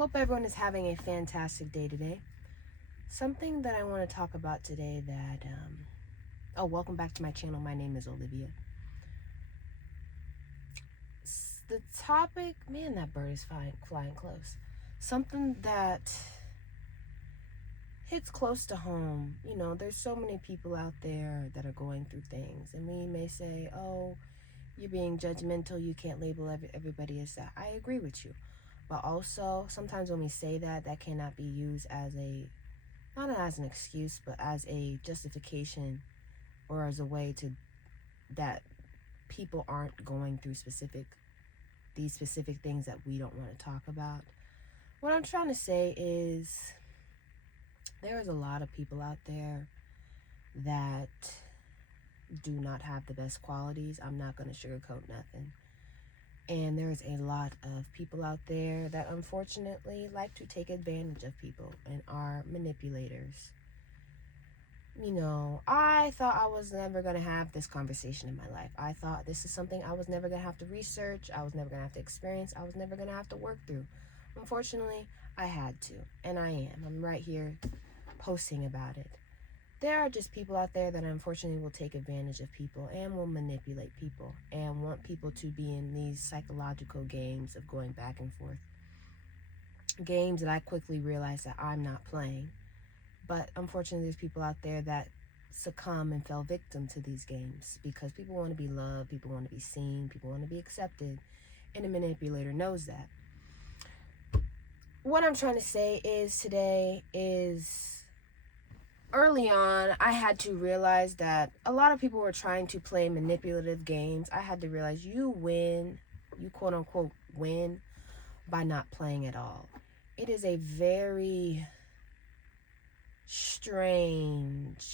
Hope everyone is having a fantastic day today. Something that I want to talk about today welcome back to my channel. My name is Olivia. The topic, man, that bird is flying close. Something that hits close to home. You know, there's so many people out there that are going through things, and we may say, oh, you're being judgmental, you can't label everybody as that. I agree with you. But also, sometimes when we say that, that cannot be used as not as an excuse, but as a justification or as a way that people aren't going through these specific things that we don't want to talk about. What I'm trying to say is there is a lot of people out there that do not have the best qualities. I'm not going to sugarcoat nothing. And there's a lot of people out there that unfortunately like to take advantage of people and are manipulators. You know, I thought I was never going to have this conversation in my life. I thought this is something I was never going to have to research. I was never going to have to experience. I was never going to have to work through. Unfortunately, I had to. And I am. I'm right here posting about it. There are just people out there that unfortunately will take advantage of people and will manipulate people and want people to be in these psychological games of going back and forth. Games that I quickly realized that I'm not playing. But unfortunately, there's people out there that succumb and fell victim to these games because people want to be loved, people want to be seen, people want to be accepted, and a manipulator knows that. What I'm trying to say today is early on, I had to realize that a lot of people were trying to play manipulative games. I had to realize you quote unquote win by not playing at all. It is a very strange,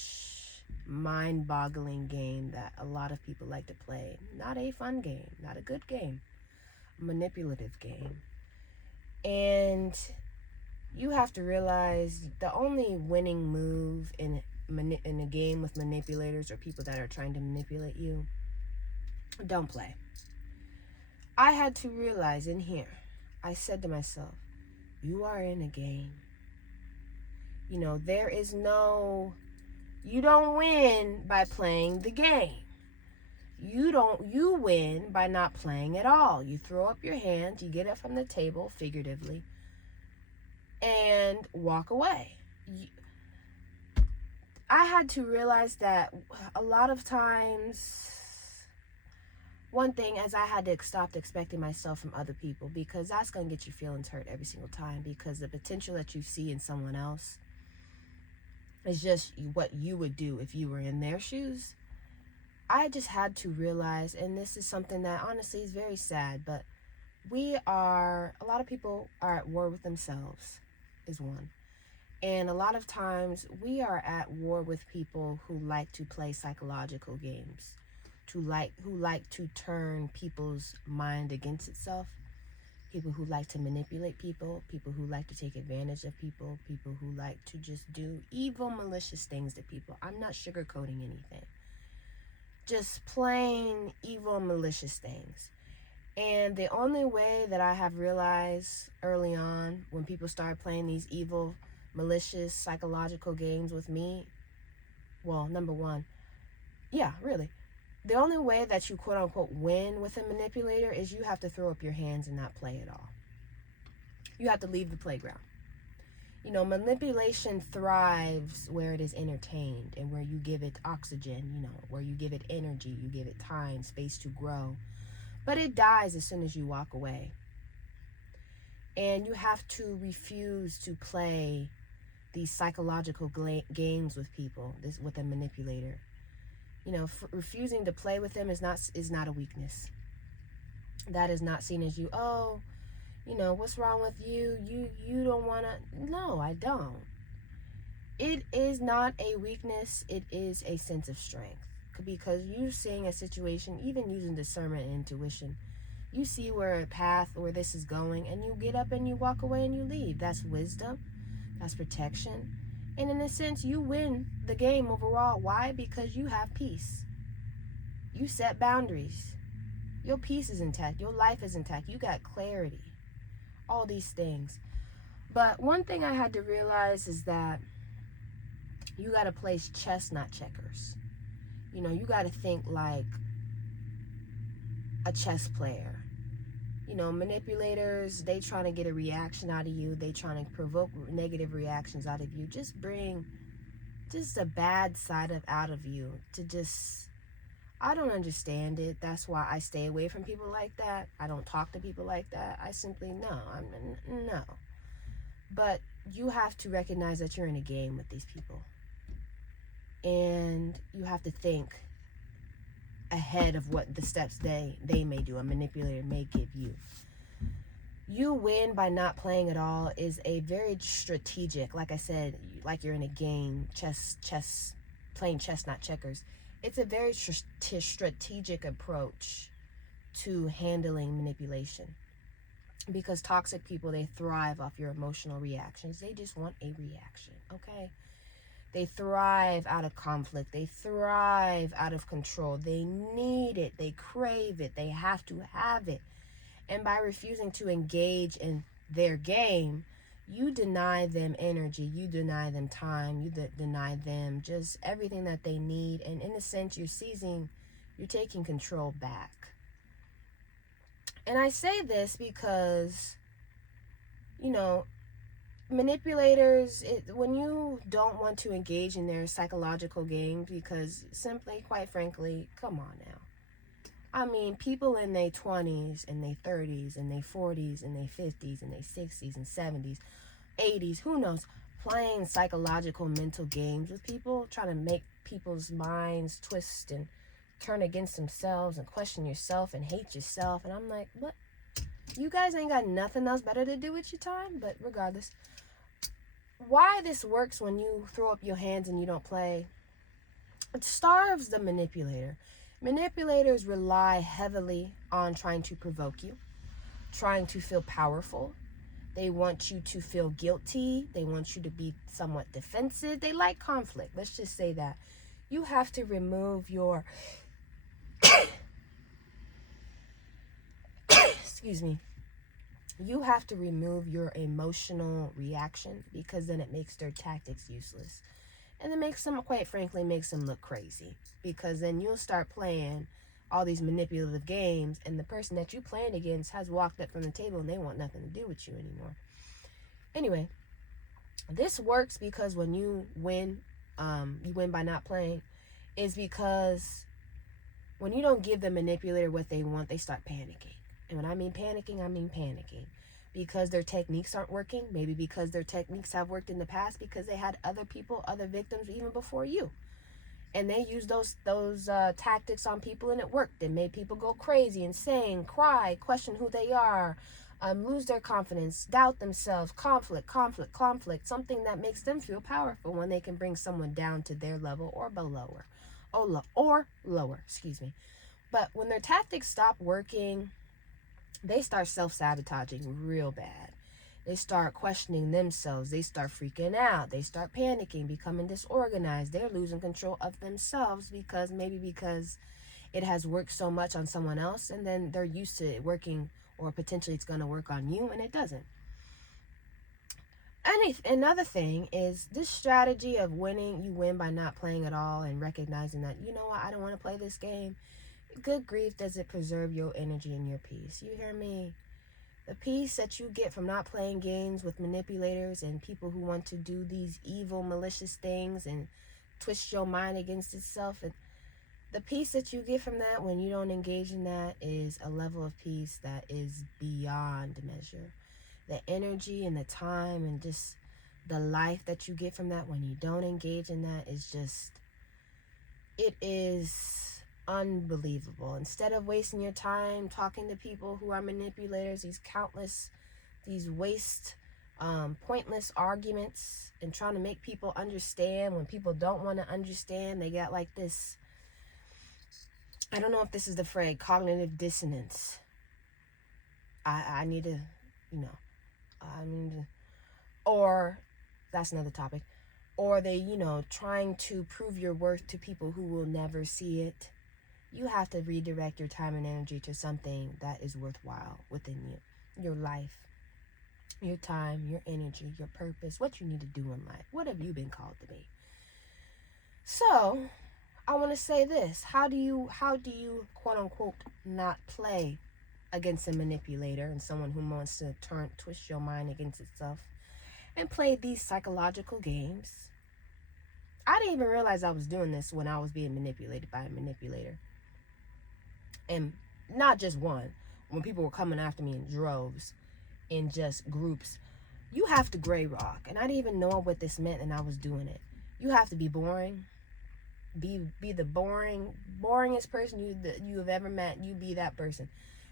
mind-boggling game that a lot of people like to play. Not a fun game, not a good game, a manipulative game. And you have to realize the only winning move in a game with manipulators or people that are trying to manipulate you, don't play. I had to realize in here, I said to myself, you are in a game. You know, you don't win by playing the game. You win by not playing at all. You throw up your hands, you get up from the table, figuratively, and walk away. I had to realize that a lot of times, one thing is I had to stop expecting myself from other people, because that's going to get your feelings hurt every single time, because the potential that you see in someone else is just what you would do if you were in their shoes. I just had to realize, and this is something that honestly is very sad, but a lot of people are at war with themselves, is one. And a lot of times we are at war with people who like to play psychological games, who like to turn people's mind against itself, people who like to manipulate people, people who like to take advantage of people, people who like to just do evil, malicious things to people. I'm not sugarcoating anything. Just plain evil, malicious things. And the only way that I have realized early on, when people start playing these evil, malicious, psychological games with me, well, number one, yeah, really, the only way that you quote unquote win with a manipulator is you have to throw up your hands and not play at all. You have to leave the playground. You know, manipulation thrives where it is entertained and where you give it oxygen, you know, where you give it energy, you give it time, space to grow. But it dies as soon as you walk away. And you have to refuse to play these psychological games with people, with a manipulator. You know, refusing to play with them is not a weakness. That is not seen as you know, what's wrong with you? You don't want to. No, I don't. It is not a weakness. It is a sense of strength. Because you seeing a situation, even using discernment and intuition, you see where a path where this is going, and you get up and you walk away and you leave. That's wisdom. That's protection. And in a sense, you win the game overall. Why? Because you have peace. You set boundaries. Your peace is intact. Your life is intact. You got clarity. All these things. But one thing I had to realize is that you got to play chess, not checkers. You know, you got to think like a chess player. You know, manipulators, they trying to get a reaction out of you. They trying to provoke negative reactions out of you. Just bring just a bad side of out of you to just, I don't understand it. That's why I stay away from people like that. I don't talk to people like that. I simply no. But you have to recognize that you're in a game with these people. And you have to think ahead of what the steps they may do, a manipulator may give you. You win by not playing at all is a very strategic, like I said, like you're in a game, chess, playing chess, not checkers. It's a very strategic approach to handling manipulation, because toxic people, they thrive off your emotional reactions. They just want a reaction, okay? They thrive out of conflict. They thrive out of control. They need it. They crave it. They have to have it. And by refusing to engage in their game, you deny them energy. You deny them time. You deny them just everything that they need. And in a sense, you're taking control back. And I say this because, you know, manipulators, when you don't want to engage in their psychological game, because simply, quite frankly, come on now. I mean, people in their 20s and their 30s and their 40s and their 50s and their 60s and 70s, 80s, who knows, playing psychological mental games with people, trying to make people's minds twist and turn against themselves and question yourself and hate yourself. And I'm like, what? You guys ain't got nothing else better to do with your time? But regardless, why this works when you throw up your hands and you don't play, it starves the manipulator. Manipulators rely heavily on trying to provoke you, trying to feel powerful. They want you to feel guilty. They want you to be somewhat defensive. They like conflict. Let's just say that. You have to remove your excuse me. You have to remove your emotional reaction, because then it makes their tactics useless. And it makes them, quite frankly, makes them look crazy, because then you'll start playing all these manipulative games, and the person that you playing against has walked up from the table and they want nothing to do with you anymore. Anyway, this works because when you win by not playing, is because when you don't give the manipulator what they want, they start panicking. And when I mean panicking. Because their techniques aren't working, maybe because their techniques have worked in the past, because they had other people, other victims even before you. And they used those tactics on people, and it worked. It made people go crazy, insane, cry, question who they are, lose their confidence, doubt themselves, conflict, something that makes them feel powerful when they can bring someone down to their level or below, or lower, excuse me. But when their tactics stop working, they start self-sabotaging real bad. They start questioning themselves. They start freaking out. They start panicking, becoming disorganized. They're losing control of themselves because it has worked so much on someone else, and then they're used to it working, or potentially it's going to work on you, and it doesn't. Another thing is this strategy of winning. You win by not playing at all and recognizing that, you know what, I don't want to play this game. Good grief, does it preserve your energy and your peace? You hear me? The peace that you get from not playing games with manipulators and people who want to do these evil, malicious things and twist your mind against itself, and the peace that you get from that when you don't engage in that is a level of peace that is beyond measure. The energy and the time and just the life that you get from that when you don't engage in that is just, it is unbelievable. Instead of wasting your time talking to people who are manipulators, these pointless arguments, and trying to make people understand when people don't want to understand, they got like this, I don't know if this is the phrase, cognitive dissonance. I need to, or that's another topic. Or they, trying to prove your worth to people who will never see it. You have to redirect your time and energy to something that is worthwhile within you, your life. your time, your energy, your purpose, what you need to do in life. What have you been called to be? So, I want to say this. How do you quote unquote not play against a manipulator and someone who wants to twist your mind against itself and play these psychological games? I didn't even realize I was doing this when I was being manipulated by a manipulator. And not just one. When people were coming after me in droves, in just groups, you have to gray rock. And I didn't even know what this meant, and I was doing it. You have to be boring. Be the boringest person you have ever met. You be that person.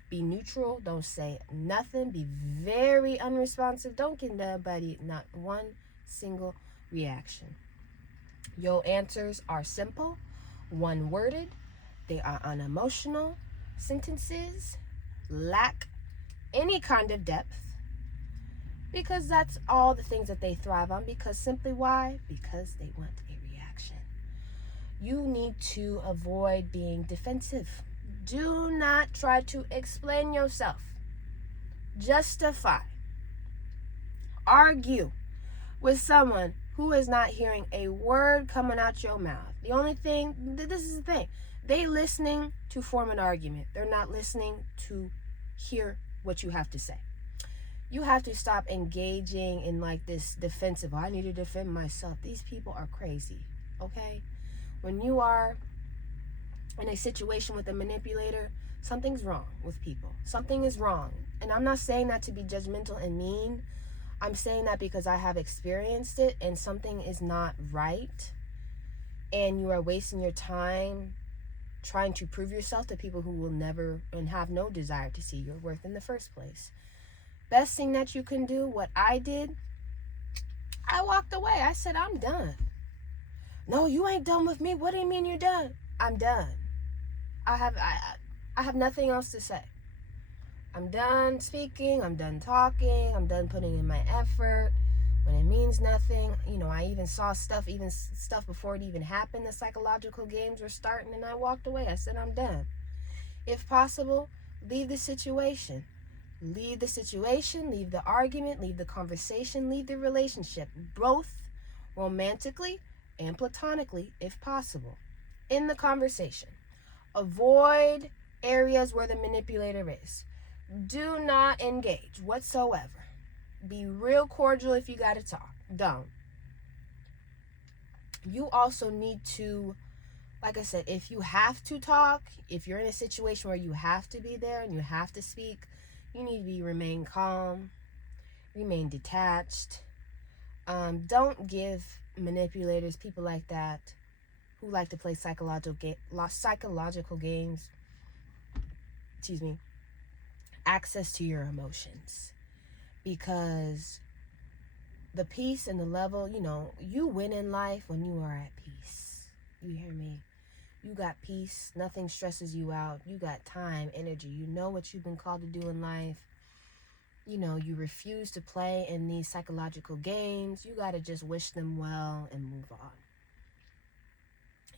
Be neutral. Don't say nothing. Be very unresponsive. Don't give nobody not one single reaction. Your answers are simple, one-worded. They are unemotional sentences, lack any kind of depth, because that's all the things that they thrive on. Because simply why? Because they want a reaction. You need to avoid being defensive. Do not try to explain yourself, justify, argue with someone who is not hearing a word coming out your mouth. The only thing, this is the thing, they listening to form an argument. They're not listening to hear what you have to say. You have to stop engaging in like this defensive, I need to defend myself. These people are crazy, okay? When you are in a situation with a manipulator, something's wrong with people. Something is wrong. And I'm not saying that to be judgmental and mean. I'm saying that because I have experienced it, and something is not right. And you are wasting your time trying to prove yourself to people who will never and have no desire to see your worth in the first place. Best thing that you can do, what I did, I walked away. I said, I'm done. No, you ain't done with me. What do you mean you're done? I'm done. I have nothing else to say. I'm done speaking. I'm done talking. I'm done putting in my effort when it means nothing. You know, I even saw stuff before it even happened. The psychological games were starting, and I walked away. I said, I'm done. If possible, leave the situation. Leave the situation, leave the argument, leave the conversation, leave the relationship, both romantically and platonically, if possible, in the conversation. Avoid areas where the manipulator is. Do not engage whatsoever. Be real cordial if you got to talk. Don't. You also need to, like I said, if you have to talk, if you're in a situation where you have to be there and you have to speak, you need to remain calm, remain detached. Don't give manipulators, people like that, who like to play psychological games, access to your emotions. Because the peace and the level, you win in life when you are at peace. You hear me? You got peace. Nothing stresses you out. You got time, energy. You know what you've been called to do in life. You refuse to play in these psychological games. You got to just wish them well and move on.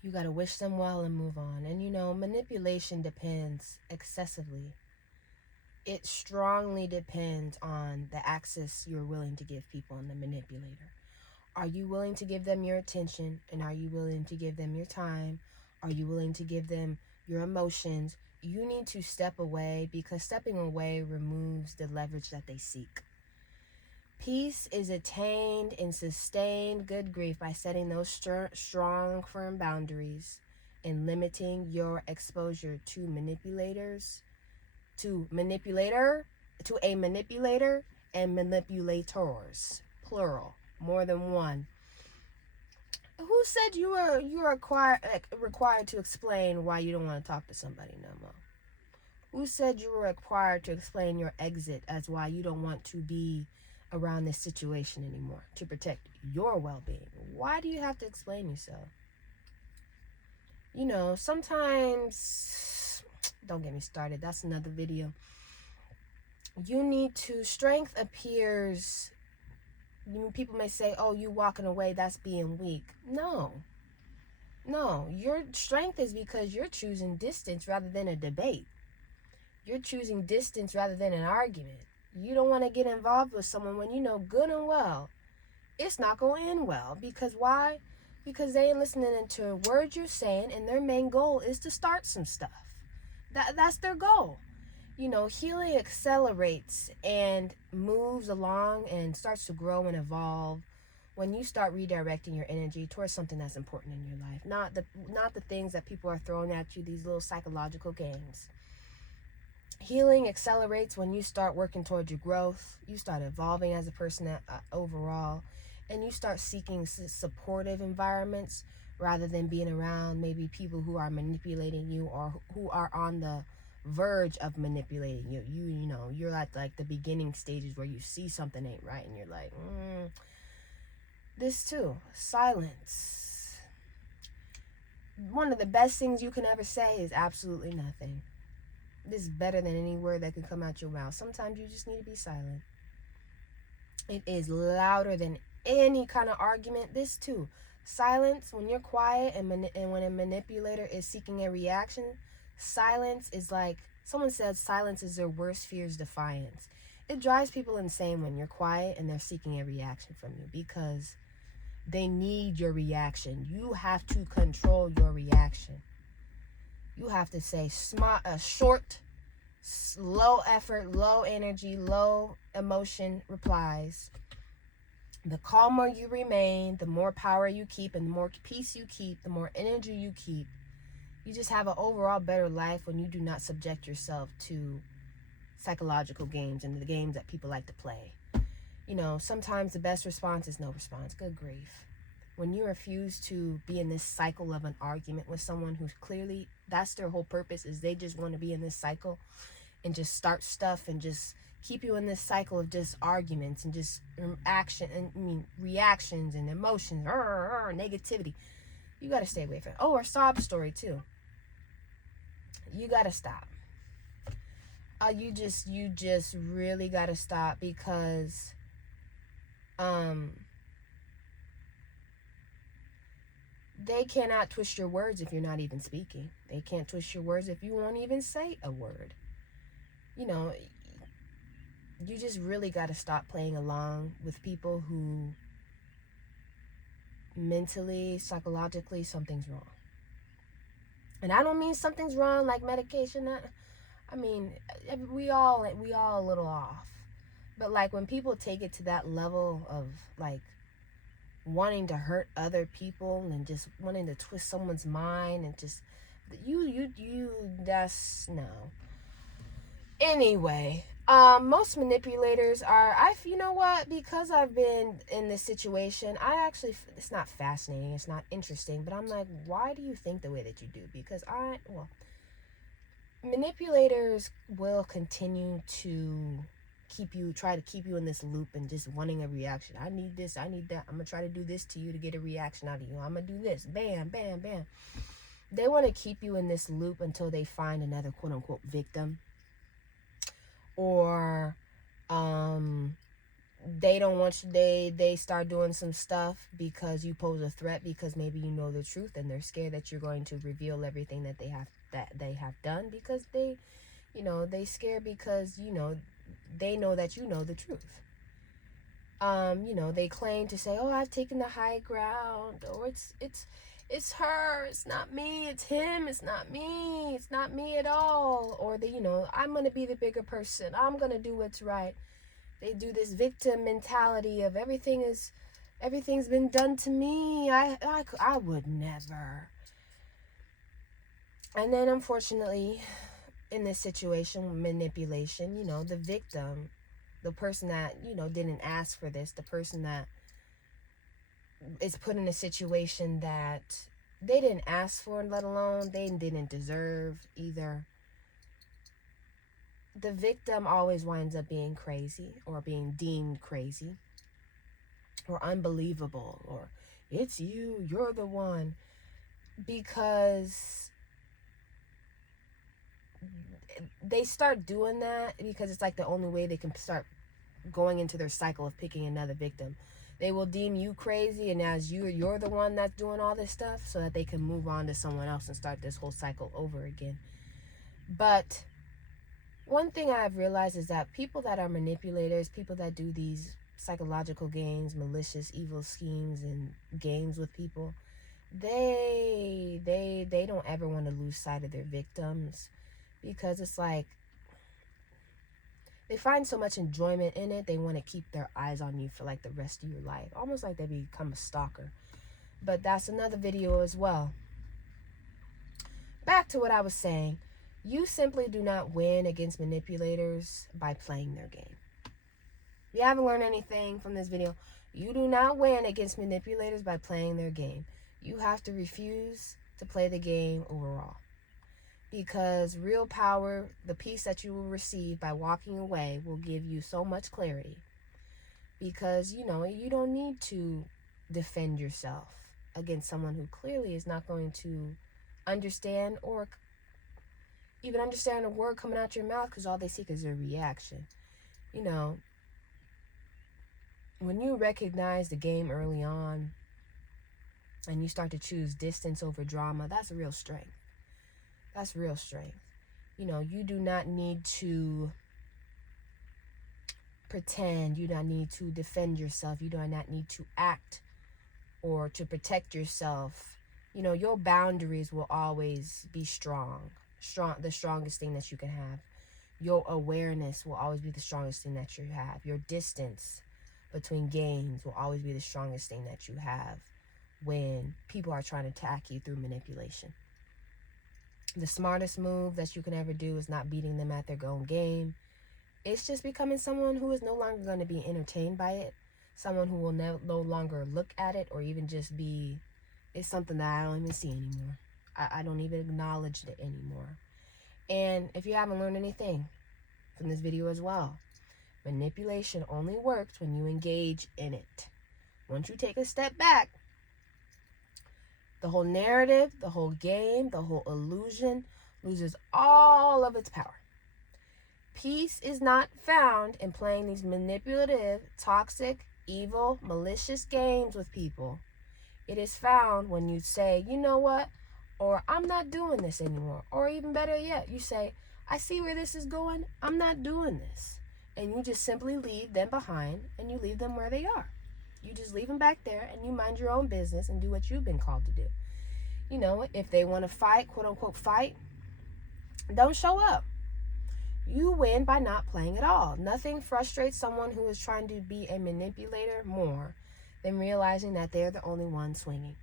You got to wish them well and move on. And, manipulation depends excessively. It strongly depends on the access you're willing to give people and the manipulator. Are you willing to give them your attention? And are you willing to give them your time? Are you willing to give them your emotions? You need to step away, because stepping away removes the leverage that they seek. Peace is attained and sustained, good grief, by setting those strong, firm boundaries and limiting your exposure to a manipulator and manipulators, plural, more than one. Who said you are required to explain why you don't want to talk to somebody no more? Who said you were required to explain your exit as why you don't want to be around this situation anymore, to protect your well-being? Why do you have to explain yourself? Sometimes, don't get me started, that's another video. You need to, strength appears, people may say, oh, you walking away, that's being weak. No, your strength is because you're choosing distance rather than a debate. You're choosing distance rather than an argument. You don't want to get involved with someone when you know good and well it's not going to end well. Because why? Because they ain't listening to words you're saying, and their main goal is to start some stuff. That's their goal. Healing accelerates and moves along and starts to grow and evolve when you start redirecting your energy towards something that's important in your life. Not the things that people are throwing at you, these little psychological games. Healing accelerates when you start working towards your growth. You start evolving as a person overall, and you start seeking supportive environments rather than being around maybe people who are manipulating you or who are on the verge of manipulating you. You're at like the beginning stages where you see something ain't right and you're like, this too. Silence. One of the best things you can ever say is absolutely nothing. This is better than any word that could come out your mouth. Sometimes you just need to be silent. It is louder than any kind of argument. This too. Silence, when you're quiet and when a manipulator is seeking a reaction, silence is like, someone said silence is their worst fear's defiance. It drives people insane when you're quiet and they're seeking a reaction from you because they need your reaction. You have to control your reaction. You have to say short, low effort, low energy, low emotion replies. The calmer you remain, the more power you keep, and the more peace you keep, the more energy you keep. You just have an overall better life when you do not subject yourself to psychological games and the games that people like to play. Sometimes the best response is no response. Good grief. When you refuse to be in this cycle of an argument with someone who's clearly, that's their whole purpose, is they just want to be in this cycle and just start stuff and just keep you in this cycle of just arguments and just reactions and emotions, negativity. You got to stay away from it. Or sob story too. You got to stop. You just really got to stop because they cannot twist your words if you're not even speaking. They can't twist your words if you won't even say a word. You just really got to stop playing along with people who mentally, psychologically, something's wrong. And I don't mean something's wrong like medication. We all a little off. But like when people take it to that level of like wanting to hurt other people and just wanting to twist someone's mind and just that's no. Anyway, most manipulators are, because I've been in this situation, it's not fascinating, it's not interesting, but I'm like, why do you think the way that you do? Because manipulators will continue to try to keep you in this loop and just wanting a reaction. I need this, I need that. I'm going to try to do this to you to get a reaction out of you. I'm going to do this. Bam, bam, bam. They want to keep you in this loop until they find another quote unquote victim. Or they don't want you, they start doing some stuff because you pose a threat, because maybe you know the truth and they're scared that you're going to reveal everything that they have done, because they scared because they know that you know the truth. They claim to say, oh, I've taken the high ground, or it's her, it's not me, it's him, it's not me at all. Or I'm going to be the bigger person, I'm going to do what's right. They do this victim mentality of everything's been done to me, I would never. And then unfortunately, in this situation, manipulation, the victim, the person that, didn't ask for this, the person that is put in a situation that they didn't ask for, let alone they didn't deserve either. The victim always winds up being crazy, or being deemed crazy, or unbelievable, or it's you're the one, because they start doing that because it's like the only way they can start going into their cycle of picking another victim. They will deem you crazy, and as you're the one that's doing all this stuff, so that they can move on to someone else and start this whole cycle over again. But One thing I've realized is that people that are manipulators, people that do these psychological games, malicious, evil schemes and games with people, they don't ever want to lose sight of their victims, because it's like they find so much enjoyment in it. They want to keep their eyes on you for like the rest of your life, almost like they become a stalker. But that's another video as well. Back to what I was saying. You simply do not win against manipulators by playing their game. If you haven't learned anything from this video, you do not win against manipulators by playing their game. You have to refuse to play the game overall. Because real power, the peace that you will receive by walking away, will give you so much clarity. Because, you know, you don't need to defend yourself against someone who clearly is not going to understand or even understand a word coming out your mouth, because all they seek is a reaction. You know, when you recognize the game early on and you start to choose distance over drama, that's real strength. That's real strength. You know, you do not need to pretend. You do not need to defend yourself. You do not need to act or to protect yourself. You know, your boundaries will always be strong. The strongest thing that you can have. Your awareness will always be the strongest thing that you have. Your distance between games will always be the strongest thing that you have when people are trying to attack you through manipulation. The smartest move that you can ever do is not beating them at their own game. It's just becoming someone who is no longer going to be entertained by it. Someone who will no longer look at it, or even just be, it's something that I don't even see anymore. I don't even acknowledge it anymore. And if you haven't learned anything from this video as well, manipulation only works when you engage in it. Once you take a step back, the whole narrative, the whole game, the whole illusion loses all of its power. Peace is not found in playing these manipulative, toxic, evil, malicious games with people. It is found when you say, you know what? Or I'm not doing this anymore. Or even better yet, you say, I see where this is going. I'm not doing this. And you just simply leave them behind, and you leave them where they are. You just leave them back there, and you mind your own business and do what you've been called to do. You know, if they want to fight, quote unquote fight, don't show up. You win by not playing at all. Nothing frustrates someone who is trying to be a manipulator more than realizing that they're the only one swinging.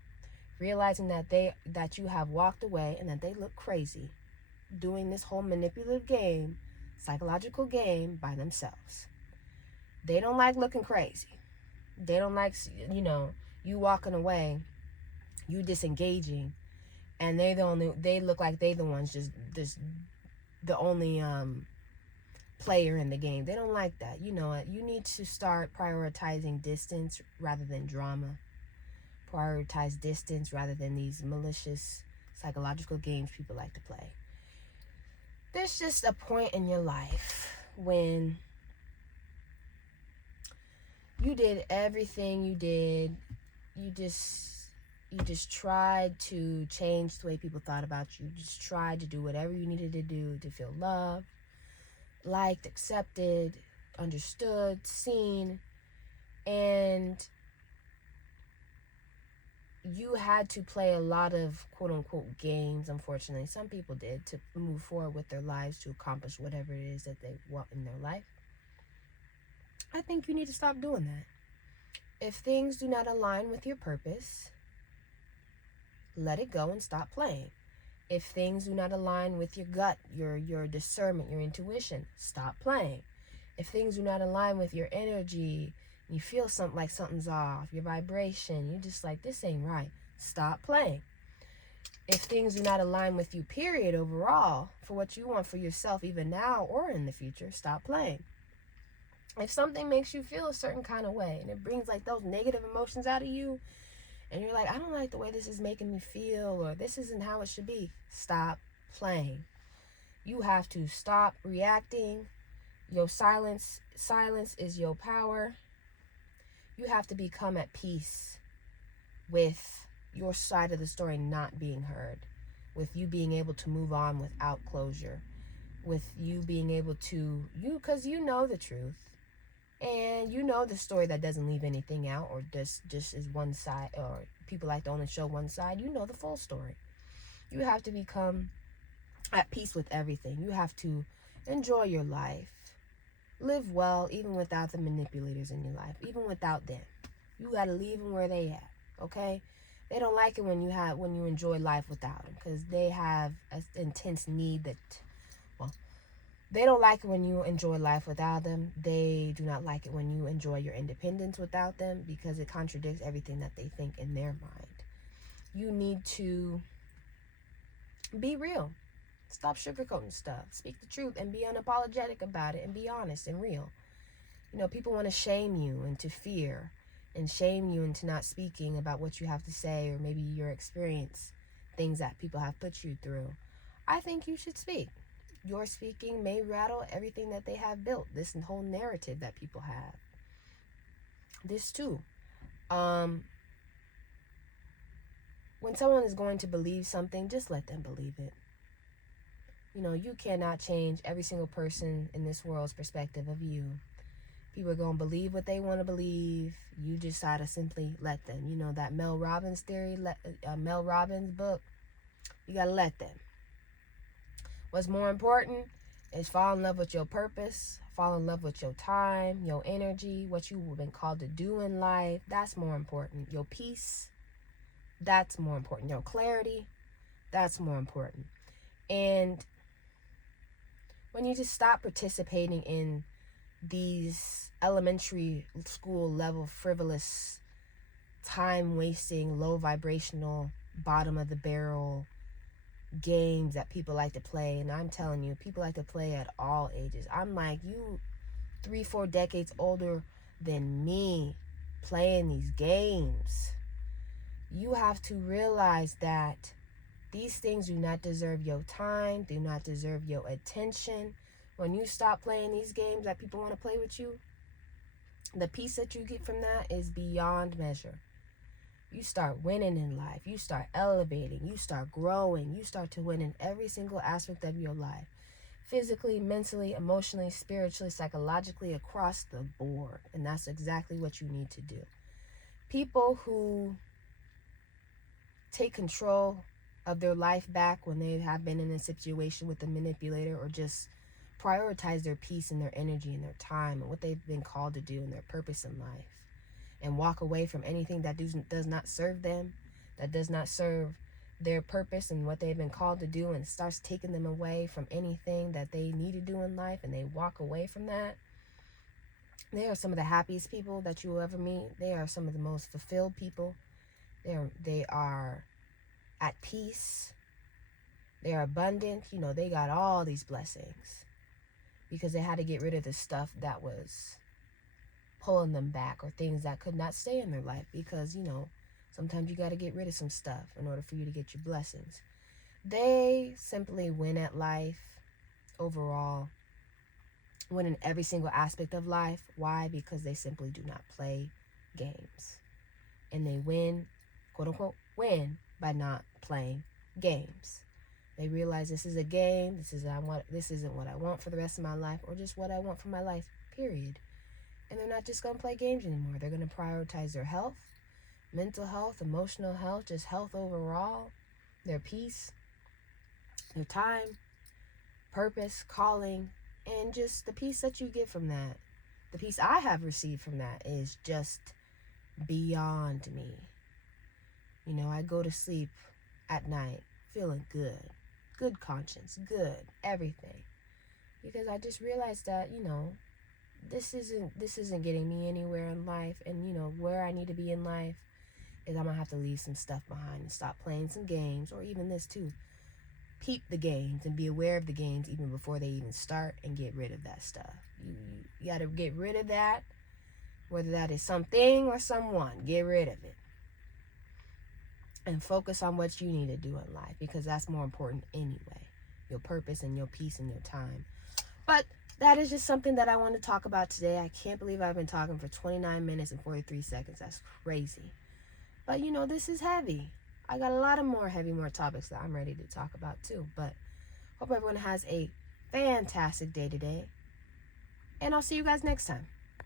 Realizing that you have walked away and that they look crazy doing this whole manipulative game, psychological game by themselves. They don't like looking crazy. They don't like, you know, you walking away, you disengaging, and they look like they the ones just the only player in the game. They don't like that. You know what? You need to start prioritizing distance rather than drama. Prioritize distance rather than these malicious psychological games people like to play. There's just a point in your life when you did everything you did. You just tried to change the way people thought about you. You just tried to do whatever you needed to do to feel loved, liked, accepted, understood, seen, and you had to play a lot of quote-unquote games, unfortunately. Some people did, to move forward with their lives, to accomplish whatever it is that they want in their life. I think you need to stop doing that. If things do not align with your purpose, let it go and stop playing. If things do not align with your gut, your discernment, your intuition, stop playing. If things do not align with your energy, you feel something like something's off, your vibration, you're just like, this ain't right, stop playing. If things do not align with you, period, overall, for what you want for yourself, even now or in the future, stop playing. If something makes you feel a certain kind of way, and it brings like those negative emotions out of you, and you're like, I don't like the way this is making me feel, or this isn't how it should be, stop playing. You have to stop reacting. Your silence is your power. You have to become at peace with your side of the story not being heard, with you being able to move on without closure. with you being able to, because you know the truth, and you know the story that doesn't leave anything out, or just is one side, or people like to only show one side. You know the full story. You have to become at peace with everything. You have to enjoy your life, live well, even without the manipulators in your life, even without them. You got to leave them where they at. Okay, they don't like it when you enjoy life without them, because they have an intense need that, well, they don't like it when you enjoy life without them. They do not like it when you enjoy your independence without them, because it contradicts everything that they think in their mind. You need to be real. Stop sugarcoating stuff. Speak the truth and be unapologetic about it, and be honest and real. You know, people want to shame you into fear, and shame you into not speaking about what you have to say, or maybe your experience, things that people have put you through. I think you should speak. Your speaking may rattle everything that they have built, this whole narrative that people have. This too. When someone is going to believe something, just let them believe it. You know, you cannot change every single person in this world's perspective of you. People are going to believe what they want to believe. You just gotta simply let them. You know, that Mel Robbins theory, Mel Robbins book, you got to let them. What's more important is fall in love with your purpose, fall in love with your time, your energy, what you've been called to do in life. That's more important. Your peace, that's more important. Your clarity, that's more important. And when you just stop participating in these elementary school level frivolous, time wasting, low vibrational, bottom of the barrel games that people like to play, and I'm telling you, people like to play at all ages. I'm like, you 3-4 decades older than me playing these games. You have to realize that these things do not deserve your time, do not deserve your attention. When you stop playing these games that people want to play with you, the peace that you get from that is beyond measure. You start winning in life. You start elevating. You start growing. You start to win in every single aspect of your life. Physically, mentally, emotionally, spiritually, psychologically, across the board. And that's exactly what you need to do. People who take control of their life back when they have been in a situation with a manipulator, or just prioritize their peace and their energy and their time and what they've been called to do and their purpose in life, and walk away from anything that does not serve them, that does not serve their purpose and what they've been called to do, and starts taking them away from anything that they need to do in life, and they walk away from that. They are some of the happiest people that you will ever meet. They are some of the most fulfilled people. They are at peace. They are abundant. You know, they got all these blessings because they had to get rid of the stuff that was pulling them back, or things that could not stay in their life, because, you know, sometimes you got to get rid of some stuff in order for you to get your blessings. They simply win at life overall, win in every single aspect of life. Why? Because they simply do not play games. And they win, quote unquote, win by not playing games. They realize this is a game. This isn't what I want for the rest of my life, or just what I want for my life, period. And they're not just going to play games anymore. They're going to prioritize their health, mental health, emotional health, just health overall, their peace, their time, purpose, calling, and just the peace that you get from that. The peace I have received from that is just beyond me. You know, I go to sleep at night feeling good conscience, good everything, because I just realized that, you know, this isn't getting me anywhere in life, and, you know, where I need to be in life is I'm gonna have to leave some stuff behind and stop playing some games, or even this too, peep the games and be aware of the games even before they even start, and get rid of that stuff. You got to get rid of that, whether that is something or someone. Get rid of it and focus on what you need to do in life, because that's more important anyway, your purpose and your peace and your time. But that is just something that I want to talk about today. I can't believe I've been talking for 29 minutes and 43 seconds. That's crazy. But, you know, this is heavy. I got a lot of more topics that I'm ready to talk about too. But hope everyone has a fantastic day today. And I'll see you guys next time.